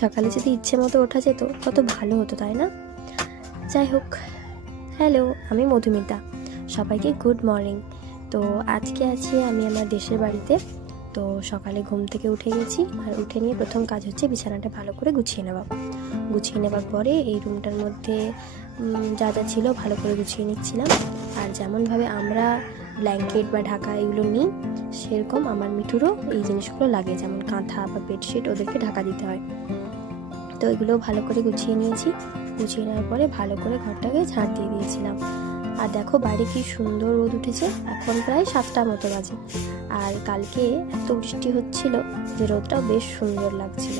সকালে যদি ইচ্ছে মতো ওঠা যেত কত ভালো হতো, তাই না? যাই হোক, হ্যালো, আমি মধুমিতা। সবাইকে গুড মর্নিং। তো আজকে আছি আমি আমার দেশের বাড়িতে। তো সকালে ঘুম থেকে উঠে গেছি, আর উঠে নিয়ে প্রথম কাজ হচ্ছে বিছানাটা ভালো করে গুছিয়ে নেওয়ার পরে এই রুমটার মধ্যে যা যা ছিল ভালো করে গুছিয়ে নিচ্ছিলাম। আর যেমনভাবে আমরা ব্ল্যাঙ্কেট বা ঢাকা এগুলো নিই, সেরকম আমার মিঠুরও এই জিনিসগুলো লাগে, যেমন কাঁথা বা বেডশিট, ওদেরকে ঢাকা দিতে হয়। তো এগুলো ভালো করে গুছিয়ে নিয়েছি। গুছিয়ে নেওয়ার পরে ভালো করে ঘরটাকে ঝাড় দিয়ে দিয়েছিলাম। আর দেখো বাইরে কি সুন্দর রোদ উঠেছে, এখন প্রায় 7টার মতো বাজে। আর কালকে এত বৃষ্টি হচ্ছিল যে রোদটাও বেশ সুন্দর লাগছিল।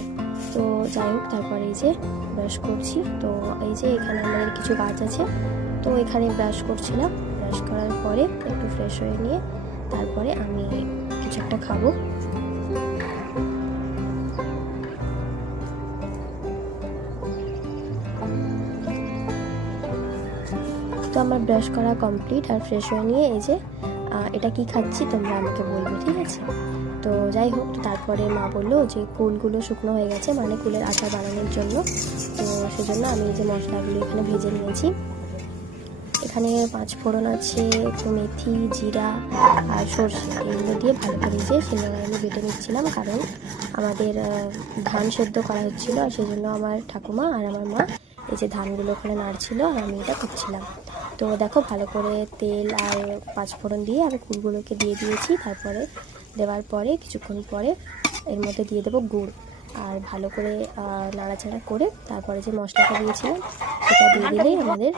তো যাই হোক, তারপরে এই যে ব্রাশ করছি। তো এই যে এখানে আমাদের কিছু কাজ আছে, তো এখানে ব্রাশ করছিলাম। ব্রাশ করার পরে একটু ফ্রেশ হয়ে নিয়ে তারপরে আমি কিছু একটা খাবো। তো আমার ব্রাশ করা কমপ্লিট আর ফ্রেশ হয়ে নিয়ে এই যে এটা কি খাচ্ছি তোমরা আমাকে বলবে, ঠিক আছে? তো যাই হোক, তারপরে মা বললো যে কুলগুলো শুকনো হয়ে গেছে, মানে কুলের আচার বানানোর জন্য। তো সেজন্য আমি এই যে মশলাগুলো এখানে ভেজে নিয়েছি। এখানে 5 ফোড়ন আছে, একটু মেথি, জিরা আর সর্ষে, এগুলো দিয়ে ভালো করে যে শিলনোড়ায় আমি বেটে নিচ্ছিলাম, কারণ আমাদের ধান সেদ্ধ করা হচ্ছিলো। আর সেই জন্য আমার ঠাকুমা আর আমার মা এই যে ধানগুলো ওখানে নাড়ছিল আর আমি এটা করছিলাম। তো দেখো, ভালো করে তেল আর 5 ফোড়ন দিয়ে আমি কুলগুলোকে দিয়ে দিয়েছি। তারপরে দেওয়ার পরে কিছুক্ষণ পরে এর মধ্যে দিয়ে দেবো গুড়, আর ভালো করে নাড়াচাড়া করে তারপরে যে মশলাটা দিয়েছিলাম সেটা দিয়ে দিলেই আমাদের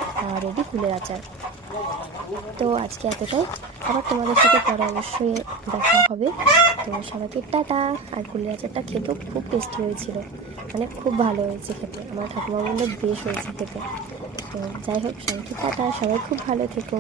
রেডি কুলের আচার। তো আজকে এতটাই, আবার তোমাদের সাথে পরে অবশ্যই দেখা হবে। তো সবাইকে টাটা। আর কুলের আচারটা খেতেও খুব টেস্টি হয়েছিল, মানে খুব ভালো হয়েছে খেতে। আমার ঠাকুমা বললো বেশ হয়েছে খেতে। তো যাই হোক, সবাইকে টাটা, সবাই খুব ভালো থেকো।